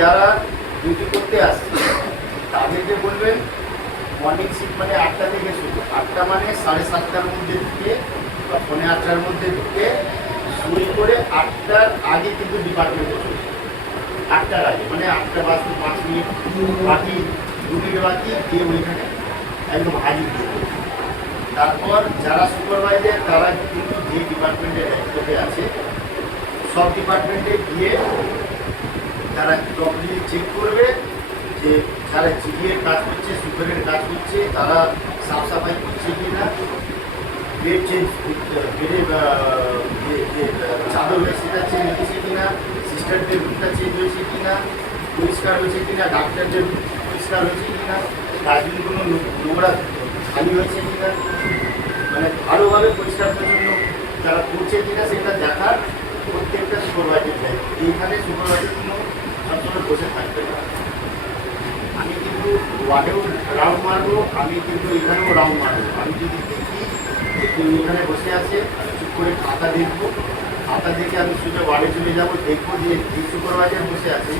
যারা ডিউটি করতে আসছে তাদেরকে বলবেন মর্নিং শিফট মানে 8টা থেকে শুরু। 8টা মানে 7:30টার মধ্যে ঢুকে বা 8:45টার মধ্যে ঢুকে শুরু করে 8টার আগে কিন্তু ডিপার্টমেন্টে চলে। 8টার আগে মানে 8টা বাজতে 5 মিনিট বাকি, 2 মিনিট বাকি দিয়ে ওইখানে একদম হাজির দিয়ে দেবে। তারপর যারা সুপারভাইজার তারা কিন্তু যে ডিপার্টমেন্টের দায়িত্বতে আছে সব ডিপার্টমেন্টে গিয়ে তারা প্রপারলি চেক করবে যে যারা জিডিএর কাজ করছে, সুপারের কাজ করছে, তারা সাফ সাফাই করছে কি না, বেড চেঞ্জ বেডে যে চাদর হয়েছে সেটা চেঞ্জ হয়েছে কি না, সিস্টারদের রুমটা চেঞ্জ হয়েছে কি না, পরিষ্কার হয়েছে কি না, ডাক্তারদের পরিষ্কার হয়েছে কি না, ডাস্টবিনগুলো নোংরা খালি হয়েছে কি না, মানে ভালোভাবে পরিষ্কার পরিচ্ছন্ন যারা করছে কি না সেটা দেখার প্রত্যেকটা সুপারভাইজার দেয়। এইখানে সুপারভাইজার কোনো সবসময় বসে থাকবে না। আমি কিন্তু ওয়ার্ডেও রাউন্ড মারবো, আমি কিন্তু এখানেও রাউন্ড মারবো। আমি যদি দেখি যে কেউ এখানে বসে আছে, আমি চুপ করে খাতা দেখবো, খাতা দেখে আমি সোজা ওয়ার্ডে চলে যাবো, দেখবো যে যে সুপারভাইজার বসে আছে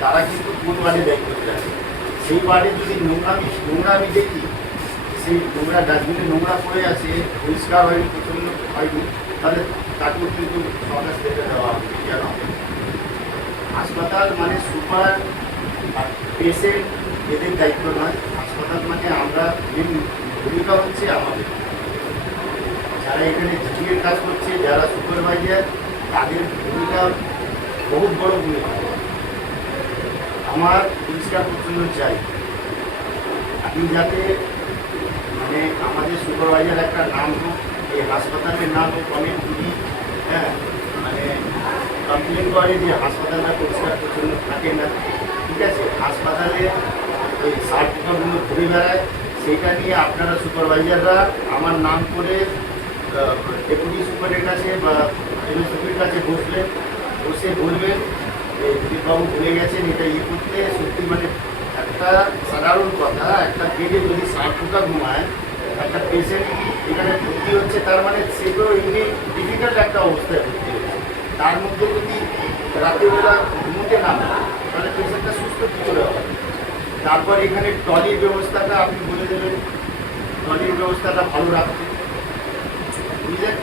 তারা কিন্তু কোন ওয়ার্ডে দায়িত্ব আছে। সেই ওয়ার্ডে যদি নোংরা আমি দেখি, সেই নোংরা ডাস্টবিনে নোংরা পড়ে আছে, পরিষ্কার হয়নি, প্রচণ্ড হয়নি, তাহলে তাকেও কিন্তু সরকার থেকে দেওয়া হবে। কেন? হাসপাতাল মানে সুপার আর পেশেন্ট এদের দায়িত্ব নয়। হাসপাতাল মানে আমরা মেন ভূমিকা হচ্ছে আমাদের, যারা এখানে জিডিএর কাজ করছে, যারা সুপারভাইজার, তাদের ভূমিকা বহুত বড় ভূমিকা। আমার পরিষ্কার পরিচ্ছন্ন চাই। আপনি যাতে মানে আমাদের সুপারভাইজার একটা নাম হোক, এই হাসপাতালের নাম হোক অনেক রুগী হ্যাঁ মানে কমপ্লেন করে যে হাসপাতালটা পরিষ্কার পরিচ্ছন্ন থাকে না। ঠিক আছে, হাসপাতালে ওই সার্টিফিকেটগুলো ঘুরে বেড়ায়, সেইটা নিয়ে আপনারা সুপারভাইজাররা আমার নাম করে ডেপুটি সুপারের কাছে বা এমএসপির কাছে বসে বলবেন দিলীপবাবু ভুলে গেছেন এটা করতে। সত্যি মানে একটা সাধারণ কথা, একটা বেডে যদি 60 ঢোকা ঘুমায়, একটা পেশেন্ট এখানে ভর্তি হচ্ছে, তার মানে সে তো এমনি ডিফিকাল্ট একটা অবস্থায় ভর্তি হচ্ছে, তার মধ্যে যদি রাত্রিবেলা ঘুমোতে না পারে তাহলে পেশেন্টটা সুস্থ কী করে হবে। তারপর এখানে ট্রলির ব্যবস্থাটা আপনি বলে দেবেন, ট্রলির ব্যবস্থাটা ভালো রাখতে, বুঝলেন?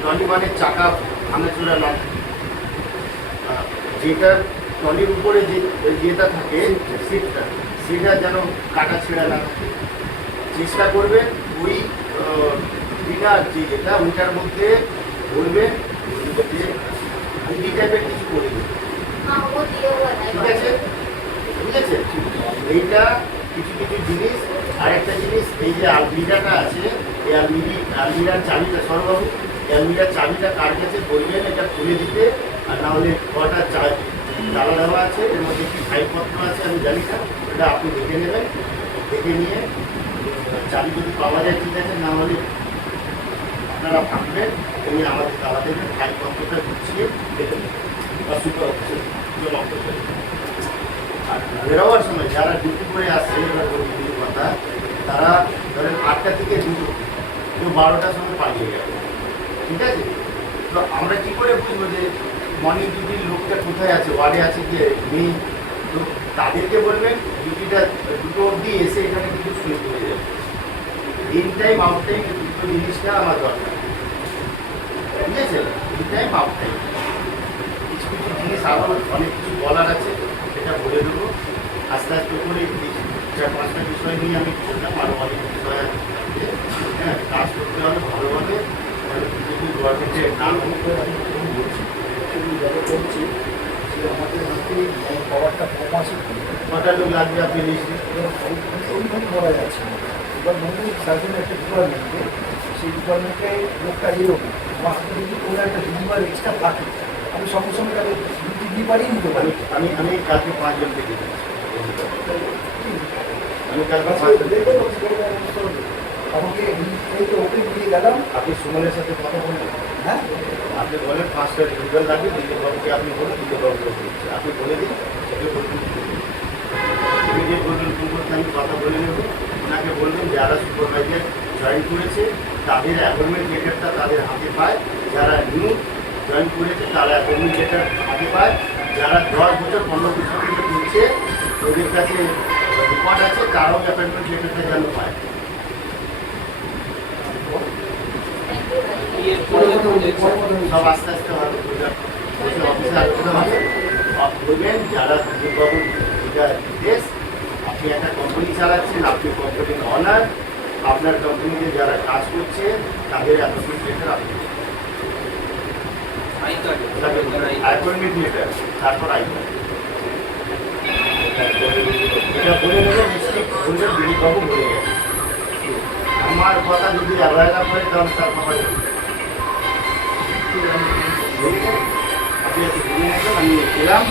ট্রলি মানে চাকা ভাঙাচোরা না, যেটা ট্রলির উপরে যেটা থাকে সিটটা, সেটা যেন কাটা ছেঁড়া না থাকে। চেষ্টা করবেন ওই বিনার যেটা ওইটার মধ্যে বলবেন যে হুডি টাইপের কিছু করে দেবেন। ঠিক আছে, বুঝেছে? এইটা কিছু কিছু জিনিস। আর একটা জিনিস, এই যে আলমিরাটা আছে, এই আলমিরার চাবিটা সরবাবু, এই আলমিরার চাবিটা কার কাছে বলবেন এটা খুলে দিতে। আর না হলে কটা তালা দেওয়া আছে, এর মধ্যে কি ফাইলপত্র আছে আমি জানি না, এটা আপনি দেখে নেবেন। দেখে নিয়ে চাবি যদি পাওয়া যায় ঠিক আছে, না হলে আপনারা ভাববেন তিনি আমাদের তালা দেবেন, ফাইলপত্রটা গুছিয়ে দেখে নেবেন বা সুপার অফিসে জমা করতে। আর বেরোবার সময় যারা ডিউটি করে আসছে এবার ডিউটির কথা, তারা ধরেন 8টা থেকে 2টো, কেউ 12টার সময় পালিয়ে গেল। ঠিক আছে, তো আমরা কী করে বুঝবো যে মর্নিং ডিউটির লোকটা কোথায় আছে, ওয়ার্ডে আছে কি নেই? তো তাদেরকে বলবেন ডিউটিটা 2টো অবধি এসে এখানে কিন্তু শুয়ে পড়ে যাবে। ইন টাইম আউট টাইম দুটো জিনিসটা আমার দরকার, ঠিক আছে? In time out time. কিছু কিছু জিনিস আরও অনেক কিছু বলার আছে, সেটা বলে দেবো আস্তে আস্তে করে। 4-5টা বিষয় নিয়ে আমি বললাম, আরও অনেক বিষয় আছে। হ্যাঁ, কাজ করতে হবে ভালোভাবে, যদি গভর্নমেন্টের নাম বলছি করছি যে আমাদের পাওয়ারটা কম আছে, কটা লোক লাগবে আপনি লিস্টে ওইভাবে করা যাচ্ছে না। এবার মনে সার্জেন একটা ডিপার্টমেন্টে, সেই ডিপার্টমেন্টে লোকটা এরকম আমার হাতে যদি কোনো একটা ডিপার এক্সট্রা থাকে, আমি সঙ্গে সঙ্গে তাদের ডিউটি দিয়ে পারিয়ে নিতে পারি। আমি কালকে 5 জনকে দিতে আমি কালকে 5 আমাকে এই তো ওকে দিয়ে গেলাম। আপনি সুমনের সাথে কথা বললেন? হ্যাঁ, আপনি বলেন 5টা রিজাল্ট লাগবে, দিলীপবাবুকে আপনি বলুন, দিলীপবাবুকে বলছি আপনি বলে দিন, সেটা বলবেন ফোন করতে আমি কথা বলে নেব। ওনাকে বলবেন যারা সুপারভাইজার জয়েন করেছে তাদের অ্যাপয়েন্টমেন্ট লেটারটা তাদের হাতে পায়, যারা নিউ জয়েন করেছে তারা অ্যাপয়েন্টমেন্ট লেটার হাতে পায়, যারা 10 বছর 15 বছর থেকে করছে ওদের কাছে রেকর্ড আছে, তারাও অ্যাপয়েন্টমেন্ট লেটারটা যেন পায়। সব আস্তে আস্তে হবে, অফিসে আলোচনা হবে। বলবেন যারা বাবু এটা দেশ, আপনি একটা কোম্পানি চালাচ্ছেন, আপনি কোম্পানির অনার, আপনার কোম্পানিতে যারা কাজ করছে তাদের অ্যাপয়েন্টমেন্ট লেটার আপনি অ্যাপয়েন্টমেন্ট লেটার, তারপর আইকার্ড। এটা বলে দেবেন, নিশ্চিত বলবেন দিলীপবাবু বলে গেছে। আমার কথা যদি অবহেলা করে তাহলে তার কথা আপনি আমি গেলাম।